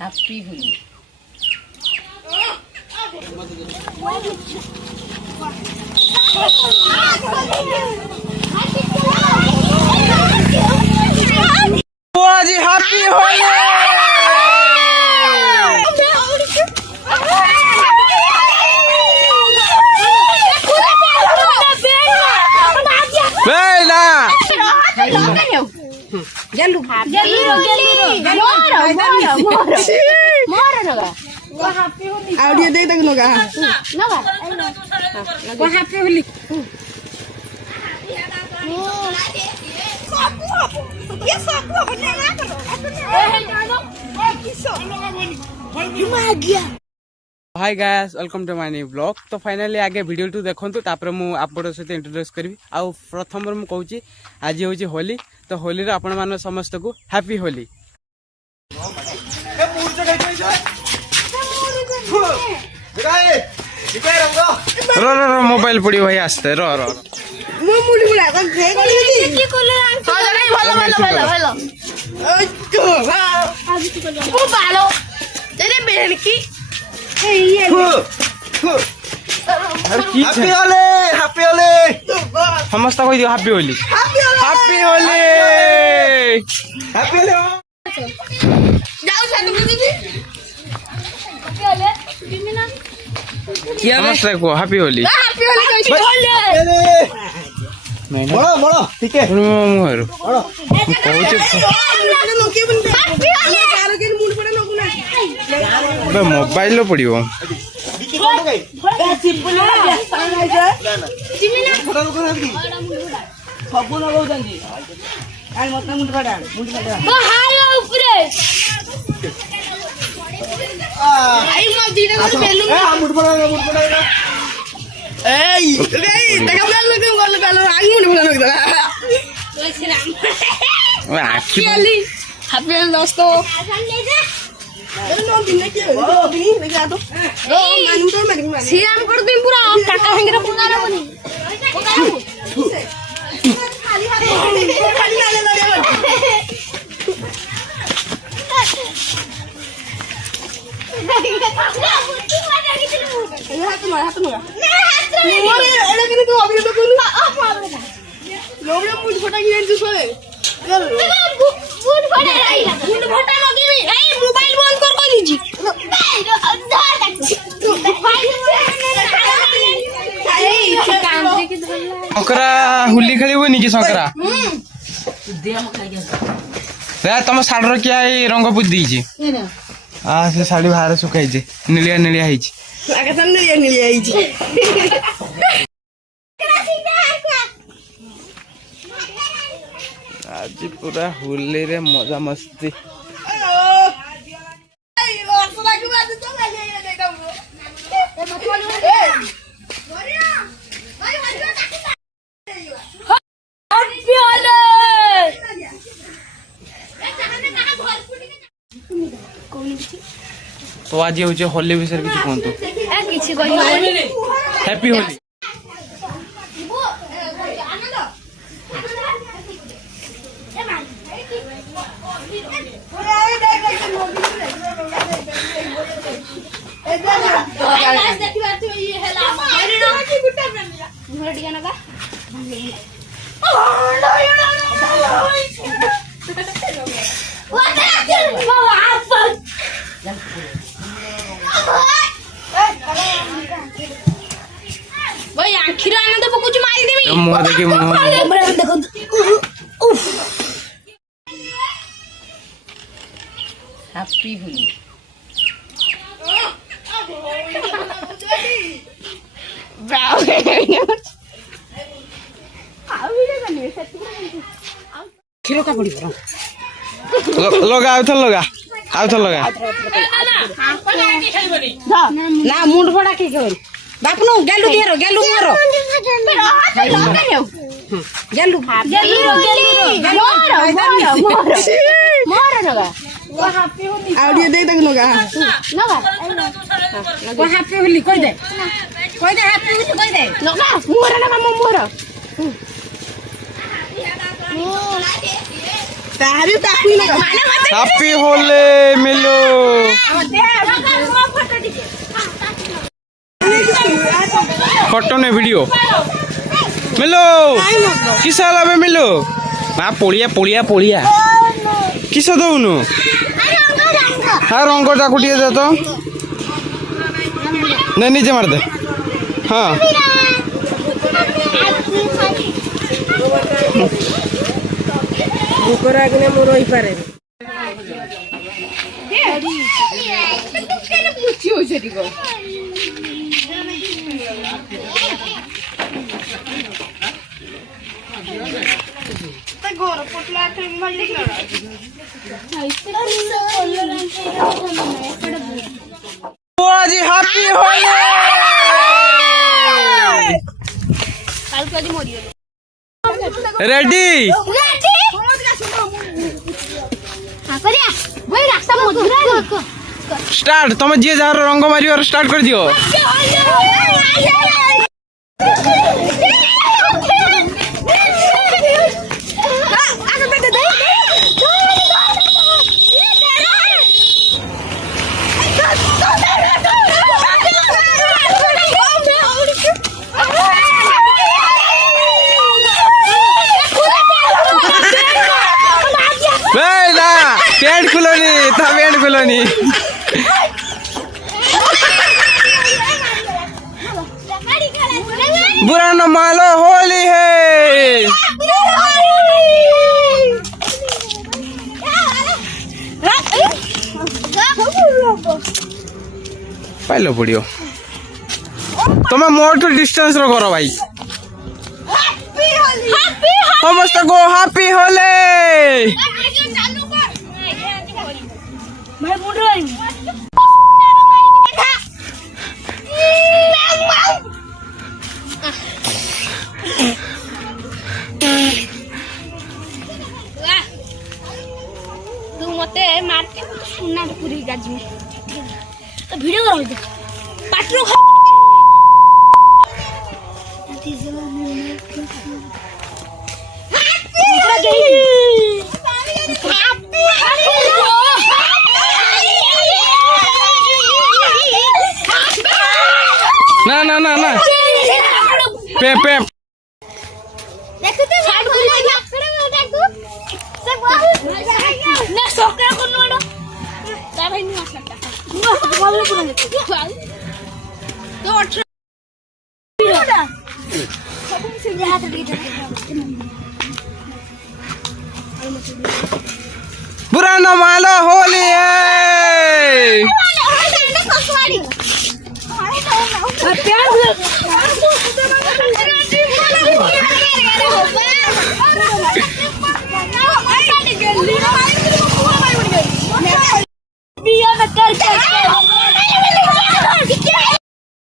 Happy Holi. जी happy Holi. Audio दे तक लोग happy Holi. Hi guys, welcome to my new blog. तो फाइनली आगे वीडियो टू देखंतु, तापर मु आपन सहित इंट्रोड्यूस करबी। आ प्रथम मु कहूची आज होची होली। तो होली रे आपण मान समस्त को हैप्पी होली। रो रो रो मोबाइल पड़ी भाई आस्ते रो रो मु मुड़ी बुला को घे गली की कोले हां जगह भलो ओ बालो तेरे बहन की हैप्पी होली। हैप्पी होली समस्त कोई दियो happy Holi. Happy Holi. Happy Holi जाओ साथ में दीदी। हैप्पी होली बिमिना क्या समस्त को हैप्पी होली। हैप्पी होली नहीं बड़ा बड़ा ठीक है मोर बड़ा कहूचे मोबाइल लो पड़ियो दोस्तों श्रीराम कर दिन पूरा काका हेंगरा पुंगारा बनी शंकरा होली खेल कि शंकरा तुम शाढ़ क्या रंग पूजी दीची से शाढ़ी बाहर सुखाई नीलिया नीलिया आज पूरा होली रे मजा मस्ती। तो आज हूँ होली विषय किसी कहतु। हैप्पी होली। भाई आखिर आनंद पकुच मारी देबी मुंह देखि मुंह देखो। हैप्पी होली। खिलो का पड़ी लगा आउथल लगा ना मुंड फोड़ा के केवल बाप नो गेलु घेरो गेलु मारो गेलु मारो लगा ऑडियो दे तक लगा हैप्पी होली कोई दे हैप्पी होली कोई दे लगा मोर ना मोर हैप्पी होली मिलो फोटो ने वीडियो मिलो किस हला में मिलो ना पोड़िया पोड़िया पोड़िया किस दौनु हाँ रंग टाक दे तो नहीं नीचे मार दे हाँ आज हैप्पी होली रेडी स्टार्ट तुम जी जार रंग मार स्टार्ट कर दियो पेंट खुलोनी था पेंट खुलोनी बुरा न मानो होली है पहले पड़ियो तुम्हें मोर टू डिस्टेंस रो करो भाई समस्त को हैप्पी होली तू मते मार के सुना पूरी गाजी में तो वीडियो करो दे पाटरो खा ना ना ना ना पे पे देखो तो साइड को लगा खड़े में उठा को सब ना सोकरा को नोड़ो ता भाई नहीं आ सकता नो मोबाइल पूरा तो अठरा सब से हाथ दे बुरा न मानो होली है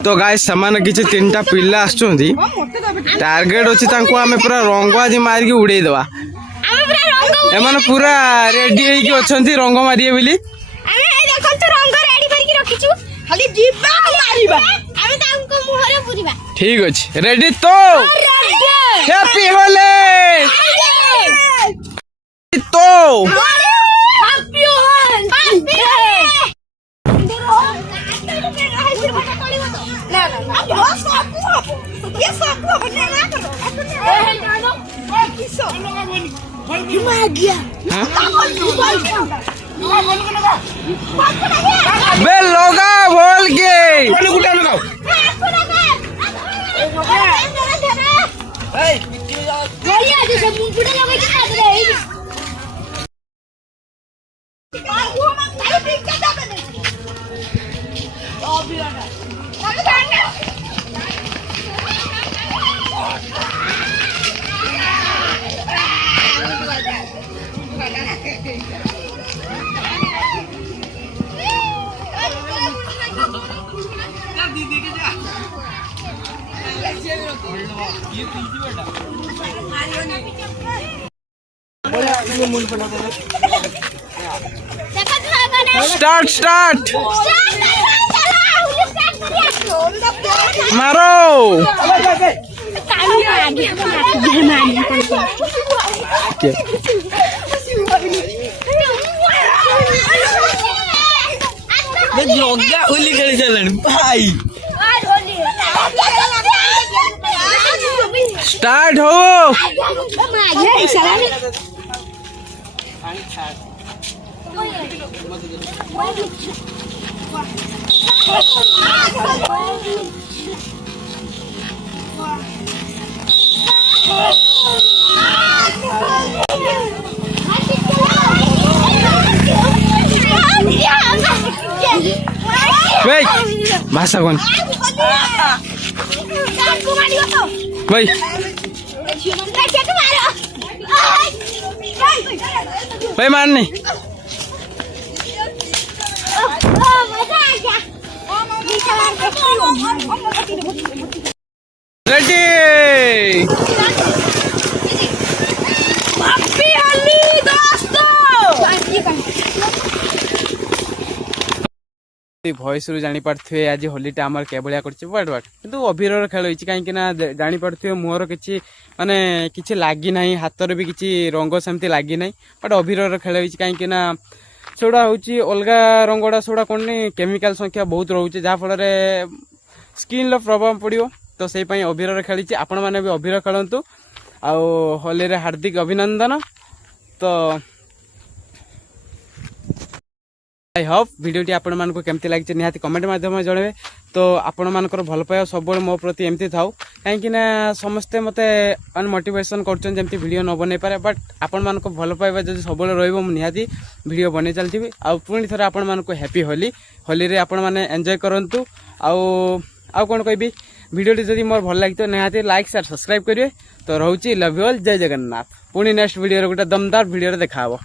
तो गाइस समान किसी तीन टा पिला आछुंदी टारगेट अछि तांको आमे पूरा रंग आज मार के उड़े देबा एमाने पूरा रेडी होई के अछंती रंग मारिए बोली अरे देखो तो रंग रेडी करके रखिछु खाली जीबा मारिबा आमे तांको मुहरे पुरिबा ठीक अछि रेडी तो हैप्पी होली तो हैप्पी होली ना ना ना ये सब ना करो ए किसो आ गया बे लोगा बोल के स्टार्ट स्टार्ट मारो ଜଗା ହୋଲି ଖେଳି ସାରିଲାଣି ଭାଇ ଷ୍ଟାର୍ଟ हो भाषा कौन भाई भाई मारने रेडी भॉइस रु जानी पारथि आज होलीटा आमर केभलिया करछि बट किंतु अभिरर खेल होइछि काहेकि ना जानी पारथि मोर किछि माने किछि लागी नाही हातर भी किछि रंग सेमति लागी नाही बट अभिरर खेल होइछि काहेकि ना सोडा होउछि अलगा रंगडा सोडा कोनी केमिकल संख्या बहुत रहउछि जा फल रे स्किन लो प्रभाव पड़ियो तो सेहि पई अभिरर खेलिछि आपण माने भी अभिर खेलंतु आ होली रे हार्दिक अभिनंदन तो आई होप वीडियोटी आपण मानको केमती लागिछ निहाती कमेंट माध्यम जणवे तो आपण मानकर भल पाया सब मो प्रति एमती थाउ काहेकि ना समस्ते मते अनमोटिवेशन करछन जेमती वीडियो न बनै पारे बट आपण मानको भल पाइबा जदि सब रहइबो मु निहाती वीडियो बनै चलथिबी आ पुणी थरे आपण मानको हैप्पी होली होली रे आपण माने एन्जॉय करंतु आ कोन कहबी वीडियोटी जदि मोर भल लागितो निहाती लाइक शेयर सब्सक्राइब करिवे तो रहउची लव यू ऑल जय जगन्नाथ पुणी नेक्स्ट वीडियो रे गोटे दमदार वीडियो रे देखाबो।